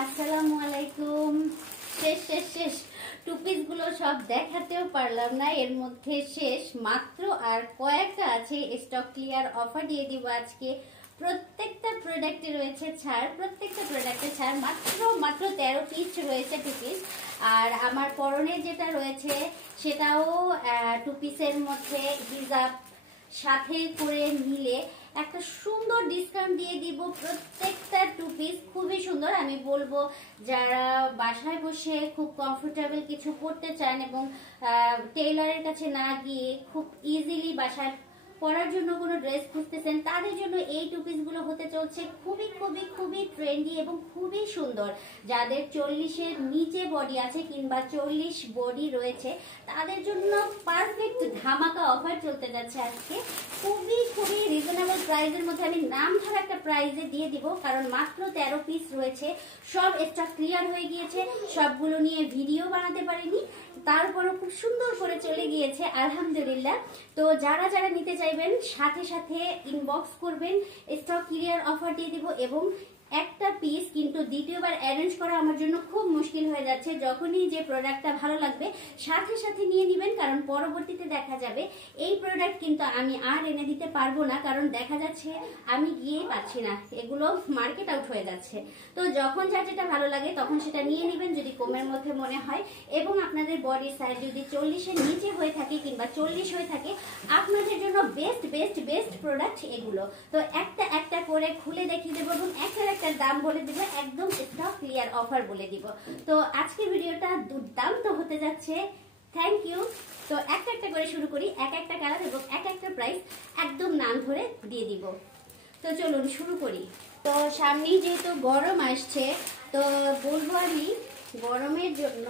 আসসালামু আলাইকুম। শেষ শেষ শেষ টু পিস গুলো সব দেখাতেও পারলাম না, এর মধ্যে শেষ মাত্র আর কয়েকটা আছে। স্টক ক্লিয়ার অফার দিয়ে দিব আজকে। প্রত্যেকটা প্রোডাক্টে রয়েছে ছাড়, প্রত্যেকটা প্রোডাক্টে ছাড়। মাত্র মাত্র 13 পিস রয়েছে টু পিস। আর আমার পরনে যেটা রয়েছে সেটাও টু পিসের মধ্যে হিজাব সাথে করে নিলে একটা সুন্দর ডিসকাউন্ট দিয়ে দিব। প্রত্যেকটা টু পিস খুবই সুন্দর। আমি বলবো যারা বাসায় বসে খুব কমফোর্টেবল কিছু পরতে চান এবং টেইলরের কাছে না গিয়ে খুব ইজিলি বাসায় পরার জন্য কোনো ড্রেস খুঁজতেছেন, তাদের জন্য এই টু পিস গুলো হতে চলছে খুবই খুবই খুবই ট্রেন্ডি এবং খুবই সুন্দর। যাদের 40-এর নিচে বডি আছে কিংবা 40 বডি রয়েছে তাদের জন্য পারফেক্ট ধামাকা অফার চলতে যাচ্ছে আজকে। খুবই খুবই রিজনেবল প্রাইসের মধ্যে আমি নাম ধরে একটা প্রাইসে দিয়ে দিব, কারণ মাত্র 13 পিস রয়েছে। সব স্টক ক্লিয়ার হয়ে গিয়েছে, সবগুলো নিয়ে ভিডিও বানাতে পারিনি, তারপরও খুব সুন্দর করে চলে গিয়েছে আলহামদুলিল্লাহ। তো যারা যারা নিতে চাইবেন সাথে সাথে ইনবক্স করবেন, স্টক ক্লিয়ার অফার দিয়ে দিব। এবং একটা পিস কিন্তু দ্বিতীয়বার অ্যারেঞ্জ করা আমার জন্য খুব মুশকিল হয়ে যাচ্ছে। যখনই যে প্রোডাক্টটা ভালো লাগবে সাথে সাথে নিয়ে নেবেন, কারণ পরবর্তীতে দেখা যাবে এই প্রোডাক্ট কিন্তু আমি আর এনে দিতে পারবো না, কারণ দেখা যাচ্ছে আমি গিয়ে পাচ্ছি না, এগুলো মার্কেট আউট হয়ে যাচ্ছে। তো যখন যার যেটা ভালো লাগে তখন সেটা নিয়ে নেবেন যদি কমের মধ্যে মনে হয়। এবং আপনাদের বডি সাইজ যদি 40-এর নিচে হয়ে থাকে কিংবা 40 হয়ে থাকে, আপনাদের জন্য বেস্ট বেস্ট বেস্ট প্রোডাক্ট এগুলো। তো একটা একটা করে খুলে দেখিয়ে দেবো এবং একটা দাম বলে দিব, একদম স্টক ক্লিয়ার অফার বলে দিব। তো আজকে ভিডিওটা দুর্দান্ত হতে যাচ্ছে। Thank you. তো একটা একটা করে শুরু করি, এক একটা কালার এবং এক একটা প্রাইস একদম নাম ধরে দিয়ে দিব। তো চলুন শুরু করি। তো সামনেই যেহেতু গরম আসছে, তো বলবো আমি গরমের জন্য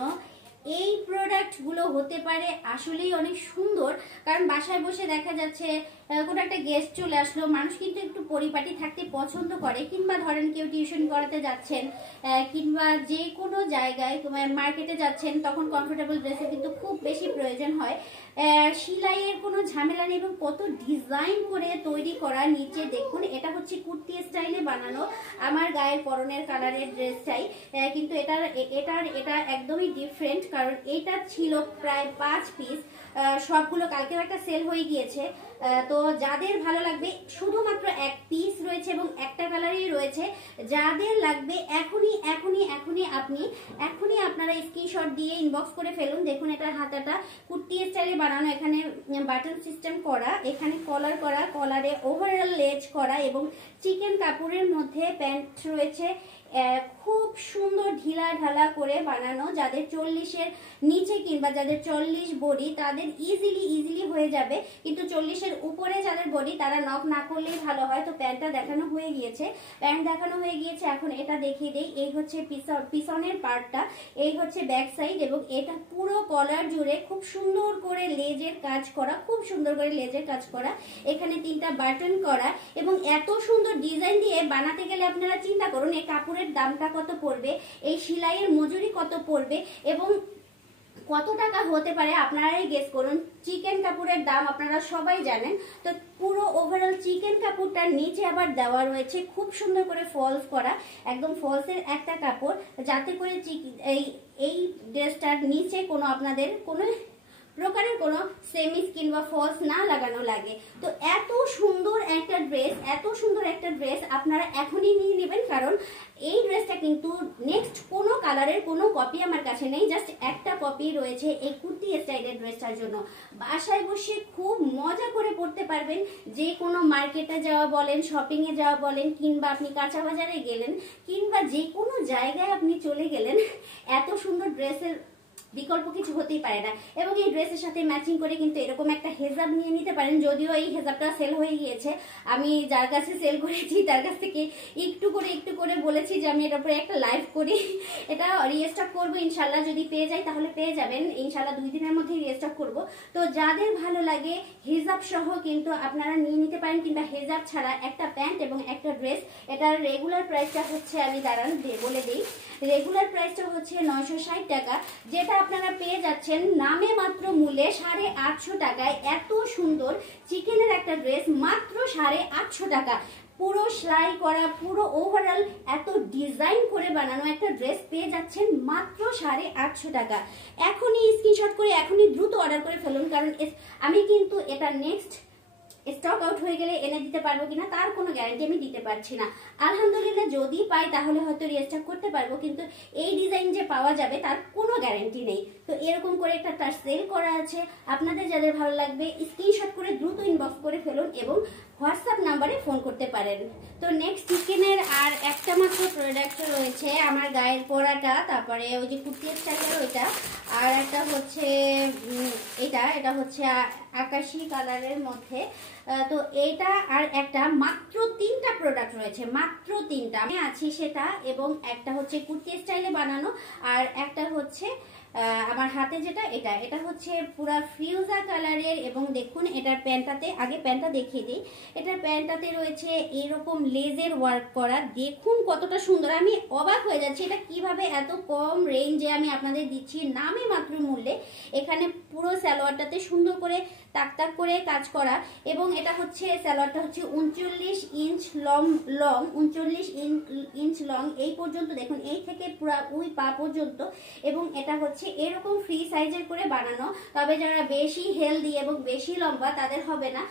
এই প্রোডাক্টগুলো হতে পারে আসলেই অনেক সুন্দর। কারণ বাসায় বসে দেখা যাচ্ছে কোনো একটা গেস্ট চলে আসলো, মানুষ কিন্তু একটু পরিপাটি থাকতে পছন্দ করে, কিংবা ধরেন কেউ টিউশন করাতে যাচ্ছেন কিংবা যে কোনো জায়গায় মার্কেটে যাচ্ছেন, তখন কমফোর্টেবল ড্রেসের কিন্তু খুব বেশি প্রয়োজন হয়। সেলাইয়ের কোনো ঝামেলা নেই এবং কত ডিজাইন করে তৈরি করা। নিচে দেখুন, এটা হচ্ছে কুর্তি স্টাইলে বানানো আমার গায়ের পরনের কালারের ড্রেসটাই, কিন্তু এটা একদমই ডিফারেন্ট, কারণ এটা ছিল প্রায় 5 পিস। সবগুলো কালকেও একটা সেল হয়ে গিয়েছে। তো যাদের ভালো লাগবে, শুধুমাত্র এক পিস রয়েছে এবং একটা কালারই রয়েছে। যাদের লাগবে এখনই এখনই এখনই এখনই আপনারা স্ক্রিনশট দিয়ে ইনবক্স করে ফেলুন। দেখুন, এটা হাতাটা কুর্তি স্টাইলে বানানো, এখানে বাটন সিস্টেম করা, এখানে কলার করা, কলারে ওভারঅল লেজ করা এবং চিকেন কাপড়ের মধ্যে প্যান্ট রয়েছে। খুব সুন্দর ঢিলা ঢালা করে বানানো। যাদের 40-এর নিচে কিংবা যাদের 40 বডি তাদের ইজিলি হয়ে যাবে, কিন্তু 40-এর উপরে যাদের বডি তারা নক না করলেই ভালো হয়। তো প্যান্টটা দেখানো হয়ে গিয়েছে, এখন এটা দেখিয়ে দেই। এই হচ্ছে পিছনের পার্টটা, এই হচ্ছে ব্যাক সাইড এবং এটা পুরো কলার জুড়ে খুব সুন্দর করে লেজের কাজ করা, খুব সুন্দর করে লেজের কাজ করা। এখানে 3টা বাটন করা এবং এত সুন্দর ডিজাইন দিয়ে বানাতে গেলে আপনারা চিন্তা করুন এই কাপড়ের দামটা কত পড়বে, এই সেলাইয়ের মজুরি কত পড়বে এবং কত টাকা হতে পারে আপনারাই গেস করুন। চিকেন কাপড়ের দাম আপনারা সবাই জানেন। তো পুরো ওভারঅল চিকেন কাপড়টার নিচে আবার দেওয়া রয়েছে খুব সুন্দর করে ফলস করা, একদম ফলসের একটা কাপড়, যাতে করে এই ড্রেসটার নিচে কোনো আপনাদের কোনো প্রকারের কোনো সেমিস কিংবা ফলস না লাগানো লাগে। তো এত সুন্দর একটা ড্রেস আপনারা এখনই নিয়ে নেবেন, কারণ এই ড্রেসটা কিন্তু নেক্সট কোনো কালারের কোনো কপি আমার কাছে নেই, জাস্ট একটা কপি রয়েছে এই কুর্তি স্টাইলের ড্রেসটার জন্য। বাসায় বসে খুব মজা করে পরতে পারবেন। যে কোনো মার্কেটে যাওয়া বলেন, শপিং এ যাওয়া বলেন, কিংবা আপনি কাঁচা বাজারে গেলেন, কিংবা যে কোনো জায়গায় আপনি চলে গেলেন, এত সুন্দর ড্রেসের বিকল্প কিছু হতেই পারে না। এবং এই ড্রেসের সাথে ম্যাচিং করে কিন্তু এরকম একটা হেজাব নিয়ে নিতে পারেন। যদিও এই হেজাবটা সেল হয়ে গিয়েছে, আমি যার কাছে সেল করেছি তার কাছ থেকে একটু করে বলেছি যে আমি এটার উপরে একটা লাইভ করি, এটা রিস্টক করবো ইনশাল্লাহ। যদি পেয়ে যাই তাহলে পেয়ে যাবেন ইনশাল্লাহ, 2 দিনের মধ্যেই রিস্টক করব। তো যাদের ভালো লাগে হেজাব সহ কিন্তু আপনারা নিয়ে নিতে পারেন, কিংবা হেজাব ছাড়া একটা প্যান্ট এবং একটা ড্রেস। এটার রেগুলার প্রাইসটা হচ্ছে, আমি বলে দিই, রেগুলার প্রাইসটা হচ্ছে 960 টাকা, যেটা আপনারা পেয়ে যাচ্ছেন নামে মাত্র মূল্যে 850 টাকায়। এত সুন্দর চিকেনের একটা ড্রেস মাত্র 850 টাকা। পুরো সেলাই করা, পুরো ওভারঅল এত ডিজাইন করে বানানো একটা ড্রেস পেয়ে যাচ্ছেন মাত্র 850 টাকা। এখনই স্ক্রিনশট করে এখনই দ্রুত অর্ডার করে ফেলুন, কারণ আমি কিন্তু এটা নেক্সট স্টক আউট হয়ে গেলে এনে দিতে পারবো কিনা তার কোনো গ্যারান্টি আমি দিতে পারছি না। আলহামদুলিল্লাহ যদি পাই তাহলে হয়তো রিস্টক করতে পারবো, কিন্তু এই ডিজাইন যে পাওয়া যাবে তার কোনো গ্যারান্টি নেই। তো এরকম করে একটা তার সেল করা আছে, আপনাদের যাদের ভালো লাগবে স্ক্রিনশট করে দ্রুত ইনবক্স করে ফেলুন এবং হোয়াটসঅ্যাপ নাম্বারে ফোন করতে পারেন। তো নেক্সট চিকেনের আর একটা মাত্র প্রোডাক্ট রয়েছে, আমার গায়ের পরাটা, তারপরে ওই যে কুর্তি স্টাইলের ওইটা, আর একটা হচ্ছে এটা হচ্ছে আকাশি কালারের মধ্যে। তো এটা আর একটা, মাত্র 3টা প্রোডাক্ট রয়েছে, মাত্র 3টা আমি আছি সেটা, এবং একটা হচ্ছে কুর্তি স্টাইলে বানানো, আর একটা হচ্ছে আমার হাতে যেটা এটা হচ্ছে পুরা ফিউজা কালারের। এবং দেখুন এটার প্যান্টটাতে, আগে প্যান্টটা দেখিয়ে দিই, এটার প্যান্টটাতে রয়েছে এরকম লেজের ওয়ার্ক করা, দেখুন কতটা সুন্দর। আমি অবাক হয়ে যাচ্ছি এটা কিভাবে এত কম রেঞ্জে আমি আপনাদের দিচ্ছি নামে মাত্র মূল্যে। এখানে পুরো সালোয়ারটাতে সুন্দর করে তাক তাক করে কাজ করা, এবং এটা হচ্ছে সালোয়ারটা হচ্ছে 39 ইঞ্চ লং 39 ইঞ্চ লং এই পর্যন্ত, দেখুন এই থেকে পুরো উই পা পর্যন্ত। এবং এটা হচ্ছে এরকম ফ্রি সাইজের করে বানানো, তবে যারা বেশি হেলদি এবং বেশি লম্বা তাদের হবে না,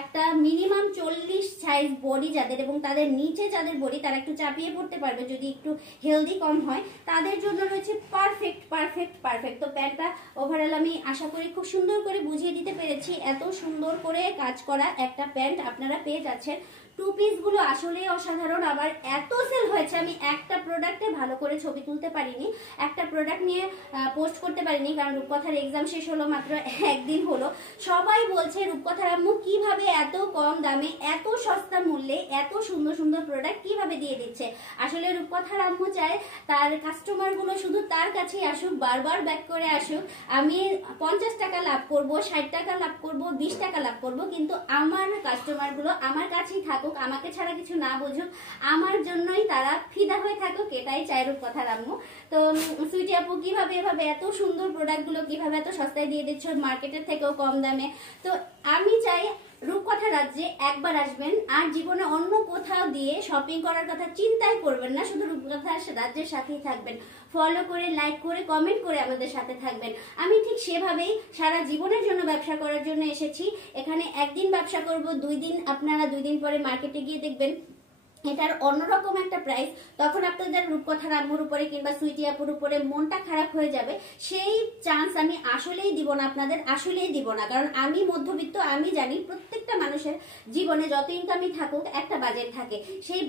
একটা মিনিমাম 40 সাইজ বডি যাদের এবং তাদের নিচে যাদের বডি তারা একটু চাপিয়ে পড়তে পারবে যদি একটু হেলদি কম হয়, তাদের জন্য রয়েছে পারফেক্ট পারফেক্ট পারফেক্ট। তো প্যান্টটা ওভারঅল আমি আশা করি খুব সুন্দর করে বুঝিয়ে দিতে পেরেছি। এত সুন্দর করে কাজ করা একটা প্যান্ট আপনারা পেয়ে যাচ্ছেন। টু পিস গুলো আসলেই অসাধারণ। আবার এত সেল হয়েছে, আমি একটা প্রোডাক্টে ভালো করে ছবি তুলতে পারিনি, একটা প্রোডাক্ট নিয়ে পোস্ট করতে পারিনি, কারণ রূপকথার এক্সাম শেষ হলো মাত্র একদিন হলো। সবাই বলছে রূপকথার আম্মু কিভাবে এত কম দামে এত সস্তা মূল্যে এত সুন্দর সুন্দর প্রোডাক্ট কিভাবে দিয়ে দিচ্ছে। আসলে রূপকথার আম্মু চায় তার কাস্টমার গুলো শুধু তার কাছেই আসুক, বারবার ব্যাক করে আসুক। আমি 50 টাকা লাভ করব, 60 টাকা লাভ করব, 20 টাকা লাভ করব, কিন্তু আমার কাস্টমার গুলো আমার কাছেই থাকুক, আমাকে ছাড়া কিছু না বুঝুক, আমার জন্যই তারা ফিদা হয়ে থাকুক, এটাই চাই রূপকথার আম্মু। তো সুইটি আপু কিভাবে এভাবে এত সুন্দর প্রোডাক্ট গুলো কিভাবে এত সস্তায় দিয়ে দিচ্ছ মার্কেটের থেকেও কম দামে। তো আমি চাই রূপকথা রাজ্যে একবার আসবেন আর জীবনে অন্য কোথাও দিয়ে শপিং করার কথা চিন্তাই করবেন না, শুধু রূপকথা রাজ্যের সাথেই থাকবেন, ফলো করে লাইক করে কমেন্ট করে আমাদের সাথে থাকবেন। আমি ঠিক সেভাবেই সারা জীবনের জন্য ব্যবসা করার জন্য এসেছি। এখানে একদিন ব্যবসা করব, 2 দিন আপনারা 2 দিন পরে মার্কেটে গিয়ে দেখবেন এটার অন্যরকম একটা প্রাইস, তখন আপনাদের রূপকথার আম্মুর উপরে কিংবা সুইটি আপুর উপরে মনটা খারাপ হয়ে যাবে। সেই চান্স আমি আসলেই দিব না, আপনাদের আসলেই দিব না, কারণ আমি মধ্যবিত্ত, আমি জানি প্রত্যেকটা মানুষের জীবনে যত ইনকামই থাকুক একটা বাজেট থাকে, সেই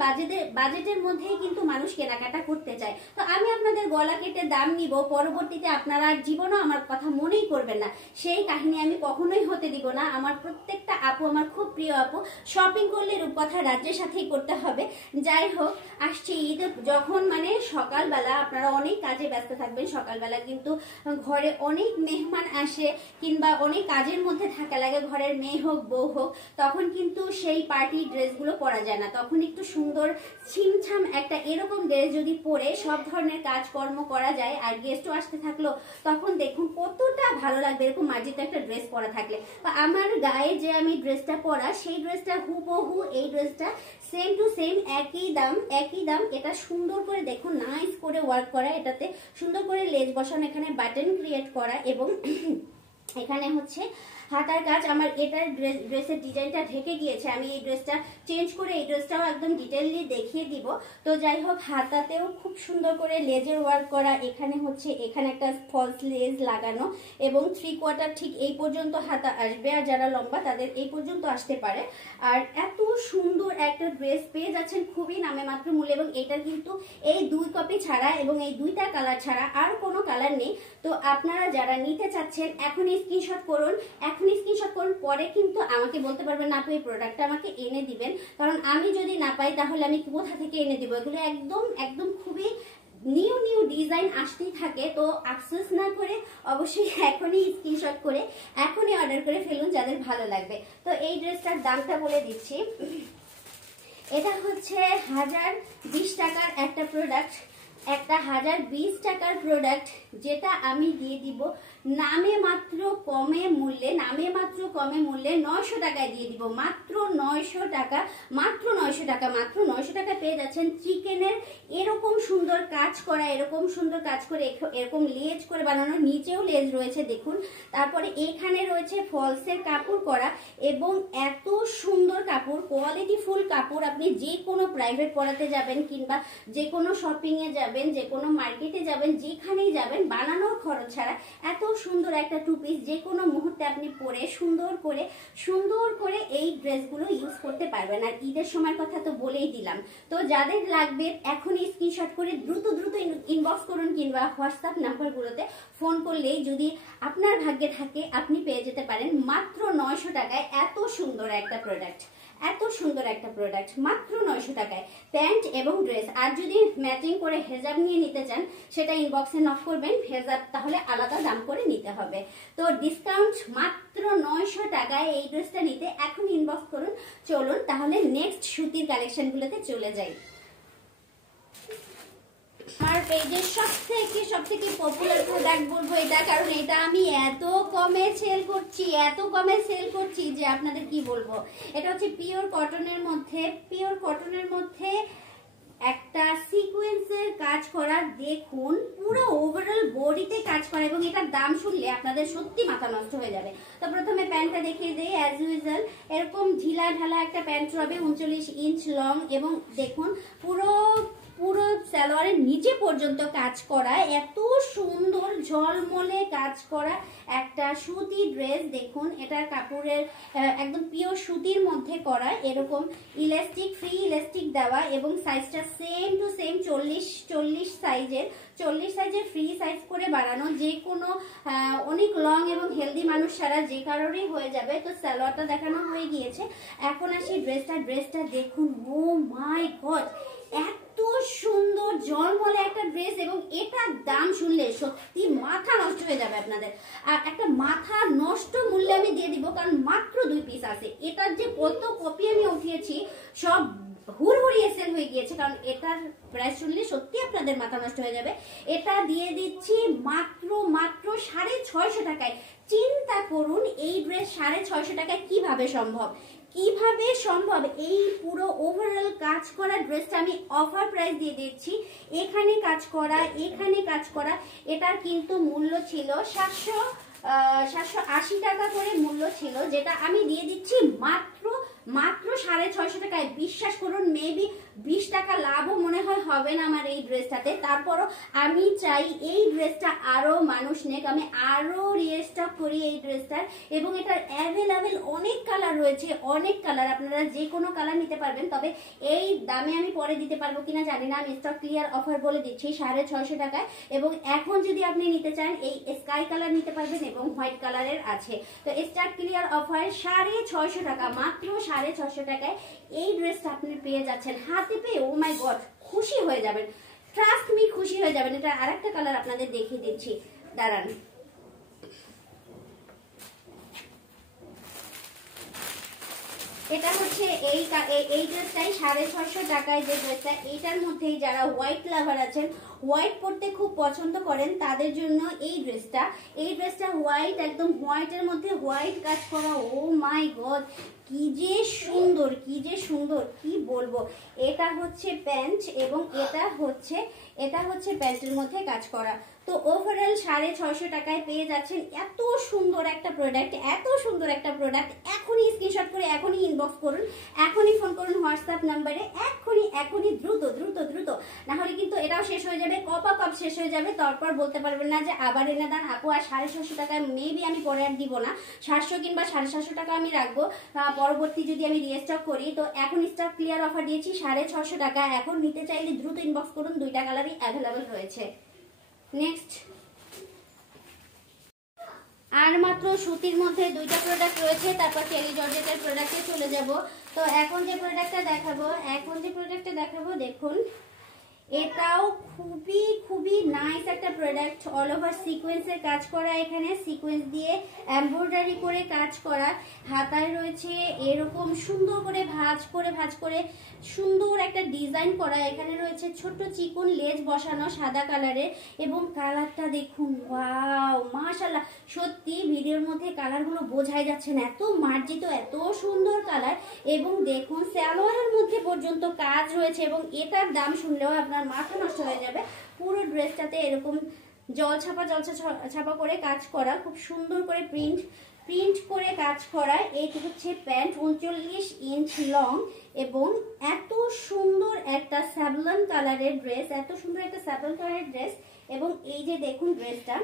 বাজেটের মধ্যেই কিন্তু মানুষ কেনাকাটা করতে চায়। তো আমি আপনাদের গলা কেটে দাম নিব, পরবর্তীতে আপনারা জীবনও আমার কথা মনেই করবেন না, সেই কাহিনী আমি কখনোই হতে দিব না। আমার প্রত্যেকটা আপু আমার খুব প্রিয় আপু, শপিং করলে রূপকথা রাজ্যের সাথেই করতে হবে। যাই হোক, আসছে ঈদ, যখন মানে সকালবেলা আপনারা অনেক কাজে ব্যস্ত থাকবেন, সকালবেলা কিন্তু ঘরে অনেক মেহমান আসে কিংবা অনেক কাজের মধ্যে থাকা লাগে, ঘরের মেয়ে হোক বউ হোক, তখন কিন্তু সেই পার্টি ড্রেসগুলো পরা যায় না। তখন একটু সুন্দর ছিমছাম একটা এরকম ড্রেস যদি পরে সব ধরনের কাজকর্ম করা যায় আর গেস্টও আসতে থাকলো, তখন দেখুন কতটা ভালো লাগবে এরকম মার্জিত একটা ড্রেস পরা থাকলে। তো আমার গায়ে যে আমি ড্রেসটা পরা, সেই ড্রেসটা হুবহু এই ড্রেসটা সেম টু সেম, একই দাম। এটা সুন্দর করে দেখুন নাইস করে ওয়ার্ক করা, এটাতে সুন্দর করে লেস বসানো, এখানে বাটন ক্রিয়েট করা, এবং এখানে হচ্ছে হাতার কাজ। আমার এটার ড্রেসের ডিজাইনটা ঢেকে গিয়েছে, আমি এই ড্রেসটা চেঞ্জ করে এই ড্রেসটাও একদম ডিটেইলি দেখিয়ে দিব। তো যাই হোক, হাতাতেও খুব সুন্দর করে লেজের ওয়ার্ক করা, এখানে হচ্ছে এখানে একটা ফলস লেজ লাগানো, এবং 3/4 ঠিক এই পর্যন্ত হাতা আসবে, আর যারা লম্বা তাদের এই পর্যন্ত আসতে পারে। আর এত সুন্দর একটা ড্রেস পেয়ে যাচ্ছেন খুবই নামে মাত্র মূল্য, এবং এটা কিন্তু এই 2 কপি ছাড়া এবং এই 2টা কালার ছাড়া আর কোনো কালার নেই। তো আপনারা যারা নিতে চাচ্ছেন এখনই স্ক্রিনশট করুন, পরে কিন্তু আমাকে বলতে পারবেন না আপু এই প্রোডাক্টটা আমাকে এনে দিবেন, কারণ আমি যদি না পাই তাহলে আমি কোথা থেকে এনে দিব। এগুলো একদম খুবই নিউ ডিজাইন আসতেই থাকে। তো আফসোস না করে অবশ্যই এখনই স্ক্রিনশট করে এখনই অর্ডার করে ফেলুন যাদের ভালো লাগবে। তো এই ড্রেসটার দামটা বলে দিচ্ছি, এটা হচ্ছে 1020 টাকার একটা প্রোডাক্ট, একটা 1020 টাকার প্রোডাক্ট, যেটা আমি দিয়ে দিব নামে মাত্র কমে মূল্যে 900 টাকায় দিয়ে দিব, মাত্র 900 টাকা, মাত্র 900 টাকা, মাত্র 900 টাকা পেয়ে যাচ্ছেন চিকেনের এরকম সুন্দর কাজ করা, এরকম সুন্দর কাজ করে, এরকম লেজ করে বানানো, নিচেও লেজ রয়েছে দেখুন। তারপরে এখানে রয়েছে ফলসের কাপড় করা এবং এত সুন্দর কাপড়, কোয়ালিটি ফুল কাপড়। আপনি যে কোনো প্রাইভেট পড়াতে যাবেন কিংবা যে কোনো শপিং এ যাবেন, যে কোনো মার্কেটে যাবেন, যেখানেই যাবেন, বানানোর খরচ ছাড়া এত সুন্দর একটা টু পিস যে কোনো মুহূর্তে আপনি পরে সুন্দর করে এই ড্রেসগুলো ইউজ করতে পারবেন। আর ঈদের সময়ের কথা তো বলেই দিলাম। তো যাদের লাগবে এখনই স্ক্রিনশট করে দ্রুত ইনবক্স করুন কিংবা হোয়াটসঅ্যাপ নাম্বারগুলোতে ফোন করলেই যদি আপনার ভাগ্যে থাকে আপনি পেয়ে যেতে পারেন মাত্র 900 টাকায় এত সুন্দর একটা প্রোডাক্ট, এত সুন্দর একটা প্রোডাক্ট মাত্র 900 টাকায় প্যান্ট এবং ড্রেস। আর যদি ম্যাচিং করে হেজাব নিয়ে নিতে চান সেটা ইনবক্সে নক করবেন, হেজাব তাহলে আলাদা দাম করে নিতে হবে। তো ডিসকাউন্ট মাত্র 900 টাকায় এই ড্রেসটা নিতে এখন ইনবক্স করুন। চলুন তাহলে নেক্সট সুতির কালেকশনগুলোতে চলে যাই। আমার পেজের সবথেকে পপুলার প্রোডাক্ট বলবো এটা, কারণ এটা আমি এত কমে সেল করছি যে আপনাদের কি বলবো। এটা হচ্ছে পিওর কটনের মধ্যে একটা সিকোয়েন্সের কাজ করা, দেখুন পুরো ওভারঅল বডিতে কাজ করা এবং এটার দাম শুনলে আপনাদের সত্যি মাথা নষ্ট হয়ে যাবে। তো প্রথমে প্যান্টটা দেখিয়ে দিই। অ্যাজ ইউজুয়াল এরকম ঢিলা ঢালা একটা প্যান্ট হবে, 39 ইঞ্চ লং এবং দেখুন পুরো সালোয়ারের নিচে পর্যন্ত কাজ করা, এত সুন্দর ঝলমলে কাজ করা একটা সুতি ড্রেস। দেখুন এটার কাপড়ের একদম পিওর সুতির মধ্যে করা, এরকম ফ্রি ইলাস্টিক দেওয়া এবং সাইজটা সেম টু সেম 40 সাইজের ফ্রি সাইজ করে বানানো। যে কোনো অনেক লং এবং হেলদি মানুষ সারা যে কারণেই হয়ে যাবে। তো সালোয়ারটা দেখানো হয়ে গিয়েছে, এখন আসি ড্রেসটা দেখুন। ও মাই গড, এত সুন্দর ঝলমলে একটা ড্রেস এবং এটার দাম শুনলে সত্যি মাথা নষ্ট হয়ে যাবে আপনাদের। আর একটা মাথা নষ্ট মূল্যে আমি দিয়ে দিব, কারণ মাত্র 2 পিস আছে। এটার যে কত কপি আমি উঠিয়েছি সব হুড়হুড়িয়ে সেল হয়ে গিয়েছে, কারণ এটার প্রাইস শুনলে সত্যি আপনাদের মাথা নষ্ট হয়ে যাবে। এটা দিয়ে দিচ্ছি মাত্র 650 টাকায়। চিন্তা করুন এই ড্রেস 650 টাকায় কিভাবে সম্ভব। এই পুরো ওভারঅল কাজ করা ড্রেসটা আমি অফার প্রাইস দিয়ে দিচ্ছি। এখানে কাজ করা এটার কিন্তু মূল্য ছিল 780 টাকা করে মূল্য ছিল, যেটা আমি দিয়ে দিচ্ছি মাত্র 650 টাকায়। বিশ্বাস করুন মেবি 20 টাকা লাভও মনে হয় হবে না আমার এই ড্রেসটাতে। তারপরও আমি চাই এই ড্রেসটা আরো মানুষ নেক, আমি আরো রিস্টক করি এই ড্রেসটার। এবং এটার অ্যাভেলেবেল অনেক কালার রয়েছে, আপনারা যে কোনো কালার নিতে পারবেন। তবে এই দামে আমি পরে দিতে পারবো কিনা জানি না, আমি স্টক ক্লিয়ার অফার বলে দিচ্ছি 650 টাকায়। এবং এখন যদি আপনি নিতে চান এই স্কাই কালার নিতে পারবেন এবং হোয়াইট কালারের আছে। তো স্টক ক্লিয়ার অফার 650 টাকা, মাত্র 650 টাকায় এই ড্রেসটা আপনি পেয়ে যাচ্ছেন। হাতে পেয়ে ও মাই গড খুশি হয়ে যাবেন, ট্রাস্ট মি খুশি হয়ে যাবেন। এটা আরেকটা কালার আপনাদের দেখিয়ে দিচ্ছি, দাঁড়ান। এটা হচ্ছে এই ড্রেসটাই 650 টাকায় যে ড্রেসটা, এইটার মধ্যেই যারা হোয়াইট লাভার আছেন, হোয়াইট পরতে খুব পছন্দ করেন, তাদের জন্য এই ড্রেসটা হোয়াইট, একদম হোয়াইটের মধ্যে হোয়াইট কাজ করা। ও মাই গড কি যে সুন্দর কি বলবো। এটা হচ্ছে প্যান্ট এবং এটা হচ্ছে প্যান্টের মধ্যে কাজ করা। তো ওভারঅল 650 টাকায় পেয়ে যাচ্ছেন এত সুন্দর একটা প্রোডাক্ট। এখনই স্ক্রিনশট করে এখনই ইনবক্স করুন, এখনই ফোন করুন হোয়াটসঅ্যাপ নাম্বারে, এখনই দ্রুত, না হলে কিন্তু এটাও শেষ হয়ে যাবে, কপ শেষ হয়ে যাবে। তারপর বলতে পারবেন না যে আবার এনে দেন আপু। আর 650 টাকায় মেবি আমি পরে আর দিব না, 700 কিংবা 750 টাকা আমি রাখবো পরবর্তী যদি আমি রিস্টক করি। তো এখন স্টক ক্লিয়ার অফার দিয়েছি 650 টাকা। এখন নিতে চাইলে দ্রুত ইনবক্স করুন, 2টা কালারই অ্যাভেলেবল রয়েছে। নেক্সট আর মাত্র সুতির মধ্যে 2টা প্রোডাক্ট রয়েছে, তারপর চেরি জর্জেটের প্রোডাক্টে চলে যাব। তো এখন যে প্রোডাক্টটা দেখাবো দেখুন এটাও খুবই নাইস একটা প্রোডাক্ট, অল ওভার সিকোয়েন্সের কাজ করা, এখানে সিকোয়েন্স দিয়ে এমব্রয়ডারি করে কাজ করা, হাতায় রয়েছে এরকম সুন্দর করে ভাঁজ করে সুন্দর একটা ডিজাইন করা, এখানে রয়েছে ছোট্ট চিকন লেজ বসানো সাদা কালারের, এবং কালারটা দেখুন, ওয়াও মাশাআল্লাহ, সত্যি ভিডিওর মধ্যে কালারগুলো বোঝাই যাচ্ছে না, এত মার্জিত, এত সুন্দর কালার। এবং দেখুন সালোয়ারের মধ্যে পর্যন্ত কাজ রয়েছে, এবং এটার দাম শুনলেও আপনার মাথা নষ্ট হয়ে যাবে। পুরো ড্রেসটাতে এরকম জল ছাপা করে কাজ করা, খুব সুন্দর করে প্রিন্ট করে কাজ করা। এই হচ্ছে প্যান্ট, 39 ইঞ্চ লং, এবং এত সুন্দর একটা স্যাভলন কালারের ড্রেস, এত সুন্দর একটা স্যাভলন কালারের ড্রেস। এবং এই যে দেখুন ড্রেসটা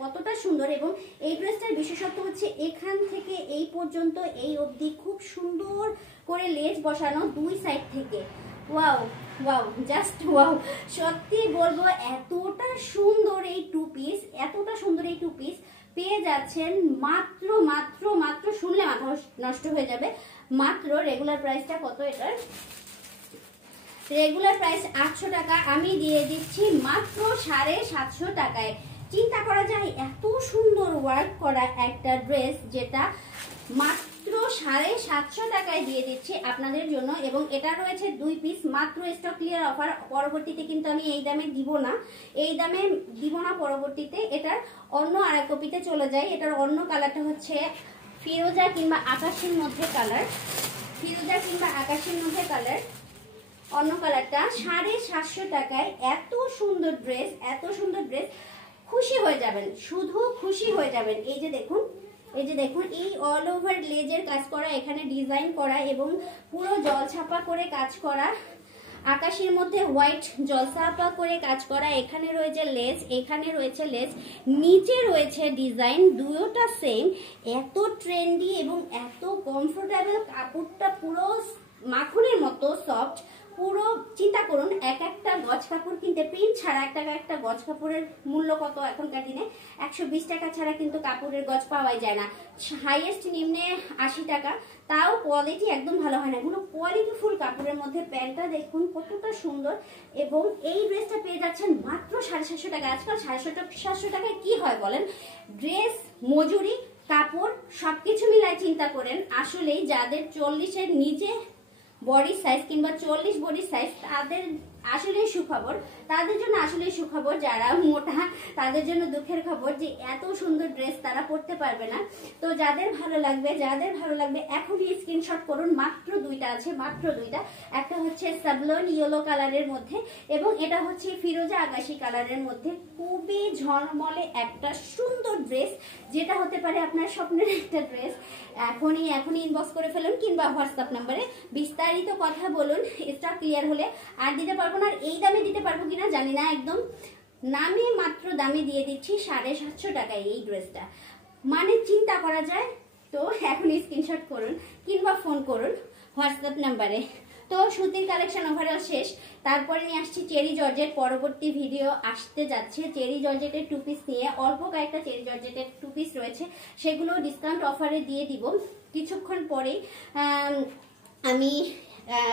কতটা সুন্দর, এবং এই ড্রেসটার বিশেষত্ব হচ্ছে এখান থেকে এই পর্যন্ত এই অবধি খুব সুন্দর করে লেজ বসানো দুই সাইড থেকে। ওয়াও ওয়াও, জাস্ট ওয়াও, সত্যি বলবো এতটা সুন্দর এই টু পিস, এতটা সুন্দর এই টু পিস পেয়ে যাচ্ছেন মাত্র মাত্র মাত্র, শুনলে মাথা নষ্ট হয়ে যাবে, মাত্র রেগুলার প্রাইসটা কত এটার? রেগুলার প্রাইস 800 টাকা, আমি দিয়ে দিচ্ছি মাত্র 750 টাকায়। চিন্তা করা যায় এত সুন্দর ওয়ার্ক করা একটা ড্রেস, যেটা মাত্র 750 টাকায় দিয়ে দিচ্ছি আপনাদের জন্য। এবং এটা রয়েছে 2 পিস, মাত্র স্টক ক্লিয়ার অফার, পরবর্তীতে কিন্তু আমি এই দামে দিব না, এই দামে দিব না পরবর্তীতে, এটার অন্য আরেক কপিতে চলে যায়। এটার অন্য কালারটা হচ্ছে ফিরোজা কিংবা আকাশের মধ্যে কালার, ফিরোজা কিংবা আকাশের মধ্যে কালার, অন্য কালারটা। 750 টাকায় এত সুন্দর ড্রেস, এত সুন্দর ড্রেস, খুশি হয়ে যাবেন, শুধু খুশি হয়ে যাবেন। এই যে দেখুন, এই যে দেখুন, এই অল ওভার লেজের কাজ করা, এখানে ডিজাইন করা, এবং পুরো জল ছাপা করে কাজ করা, আকাশের মধ্যে হোয়াইট জল ছাপা করে কাজ করা, এখানে রয়েছে লেস, এখানে রয়েছে লেস, নিচে রয়েছে ডিজাইন, দুটোটা সেম। এত ট্রেন্ডি এবং এত কমফোর্টেবল, কাপড়টা পুরো মাখনের মতো সফট। পুরো চিন্তা করুন, এক একটা গজ কাপড় কিনতে, প্রিন্ট ছাড়া একটা গজ কাপড়ের মূল্য কত এখনকার দিনে? 120 টাকা ছাড়া কিন্তু কাপড়ের গজ পাওয়াই যায় না, হাইয়েস্ট নিম্নে 80 টাকা, তাও কোয়ালিটি একদম ভালো হয় না। এগুলো কোয়ালিটি ফুল কাপড়ের মধ্যে। প্যান্টটা দেখুন কতটা সুন্দর, এবং এই ড্রেসটা পেয়ে যাচ্ছেন মাত্র 750 টাকা। আজকাল 750 টাকায় কি হয় বলেন? ড্রেস, মজুরি, কাপড় সবকিছু মিলাই চিন্তা করেন, আসলেই যাদের 40-এর নিচে বডি সাইজ কিংবা 40 বডি সাইজ, তাদের আসলেই সুখবর, তাদের জন্য আসলেই সুখবর। যারা মোটা তাদের জন্য দুঃখের খবর যে এত সুন্দর ড্রেস তারা পরতে পারবে না। তো যাদের ভালো লাগবে, এখনই স্ক্রিনশট করুন। মাত্র দুইটা আছে, মাত্র দুইটা। একটা হচ্ছে সাবলন ইয়েলো কালারের মধ্যে, এবং এটা হচ্ছে ফিরোজা আকাশী কালারের মধ্যে। খুবই ঝলমলে একটা সুন্দর ড্রেস, যেটা হতে পারে আপনার স্বপ্নের একটা ড্রেস। এখনই ইনবক্স করে ফেলুন, কিংবা হোয়াটসঅ্যাপ নাম্বারে বিস্তারিত কথা বলুন। স্টক ক্লিয়ার হলে আর দিতে পারবো না, আর এই দামে দিতে পারবো কিনা জানি না। একদম নামে মাত্র দামে দিয়ে দিচ্ছি 750 টাকায় এই ড্রেসটা, মানে চিন্তা করা যায়। তো এখনই স্ক্রিনশট করুন কিংবা ফোন করুন হোয়াটসঅ্যাপ নাম্বারে। তো সুতির কালেকশন ওভারঅল শেষ, তারপরে নিয়ে আসছি চেরি জর্জেট। পরবর্তী ভিডিও আসতে যাচ্ছে চেরি জর্জেটের টু পিস নিয়ে। অল্প কয়েকটা চেরি জর্জেটের টু পিস রয়েছে, সেগুলো ডিসকাউন্ট অফারে দিয়ে দিব কিছুক্ষণ পরেই। আমি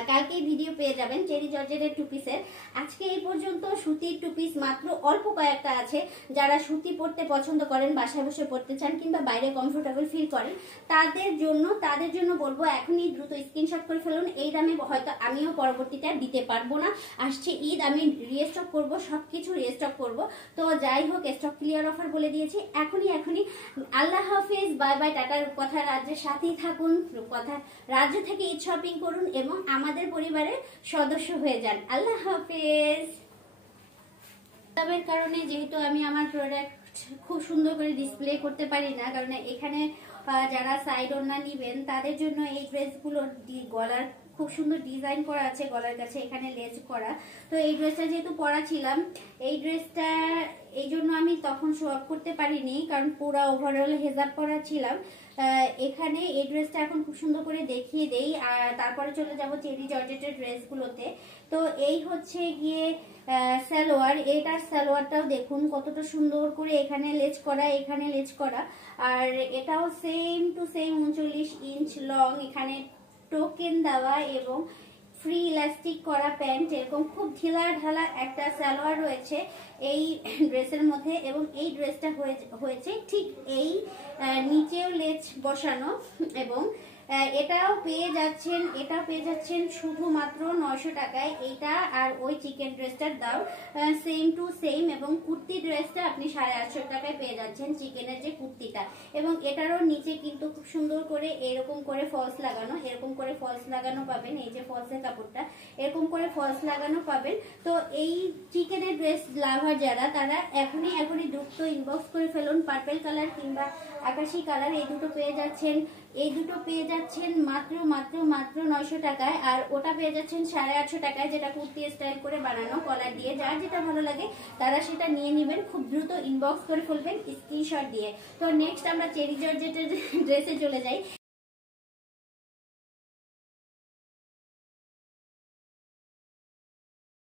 কালকেই ভিডিও পেয়ে যাবেন চেরি জর্জেটের টু পিসের। আজকে এই পর্যন্ত সুতির টু পিস মাত্র অল্প কয়েকটা আছে। যারা সুতি পরতে পছন্দ করেন, বাসায় বসে পড়তে চান, কিংবা বাইরে কমফোর্টেবল ফিল করেন, তাদের জন্য বলবো এখনই দ্রুত স্ক্রিনশট করে ফেলুন। এই দামে হয়তো আমিও পরবর্তীতে আর দিতে পারবো না। আসছে ঈদ, আমি রিস্টক করব, সবকিছু রিস্টক করব। তো যাই হোক, স্টক ক্লিয়ার অফার বলে দিয়েছি। এখনই আল্লাহ হাফেজ, বাই বাই, টাটার কথা রাজ্যের সাথেই থাকুন, কথা রাজ্য থেকে ঈদ শপিং করুন, এবং আমাদের পরিবারের সদস্য হয়ে যান। আল্লাহ হাফেজ। কারণে যেহেতু আমি আমার প্রোডাক্ট খুব সুন্দর করে ডিসপ্লে করতে পারি না, কারণ এখানে যারা সাইড ওড়না নিবেন তাদের জন্য এই ড্রেসগুলো গলার খুব সুন্দর ডিজাইন করা আছে, গলার কাছে এখানে লেজ করা। তো এই ড্রেসটা যেহেতু পরা ছিলাম, এই ড্রেসটা এই জন্য আমি তখন শো আপ করতে পারিনি, কারণ পুরো ওভারঅল হেজাব পরা ছিলাম। এখানে এই ড্রেসটা এখন খুব সুন্দর করে দেখিয়ে দেই, আর তারপরে চলে যাব চেরি জর্জেটের ড্রেসগুলোতে। তো এই হচ্ছে গিয়ে সালোয়ার, এটার সালোয়ারটাও দেখুন কতটা সুন্দর করে এখানে লেজ করা, এখানে লেজ করা। আর এটাও same to same 39 inch long, এখানে টোকেন দেওয়া, এবং ফ্রি ইলাস্টিক করা প্যান্ট, এরকম খুব ঢিলা ঢালা একটা সালোয়ার রয়েছে এই ড্রেসের মধ্যে, এবং এই ড্রেসটা হয়েছে ঠিক এই নিচেও লেজ বসানো, এবং এটাও পেয়ে যাচ্ছেন শুধুমাত্র 900 টাকায়। এইটা আর ওই চিকেন ড্রেসটার দাম সেম টু সেম, এবং কুর্তি ড্রেসটা আপনি 850 টাকায় পেয়ে যাচ্ছেন, চিকেনের যে কুর্তিটা। এবং এটারও নিচে কিন্তু খুব সুন্দর করে এরকম করে ফলস লাগানো, এরকম করে ফলস লাগানো পাবেন, এই যে ফলসের কাপড়টা এরকম করে ফলস লাগানো পাবেন। তো এই চিকেনের ড্রেস লাভার যারা, তারা এখনই দ্রুত ইনবক্স করে ফেলুন। পার্পল কালার কিংবা আকাশি কালার এই দুটো পেয়ে যাচ্ছেন, মাত্র 900 টাকায়। আর ওটা পেয়ে যাচ্ছেন 850 টাকায়, যেটা কুর্তি স্টাইল করে বানানো কলার দিয়ে। যার যেটা ভালো লাগে তারা সেটা নিয়ে নেবেন, খুব দ্রুত ইনবক্স করে ফেলবেন স্ক্রিনশট দিয়ে। তো নেক্সট আমরা চেরি জর্জেটের ড্রেসে চলে যাই।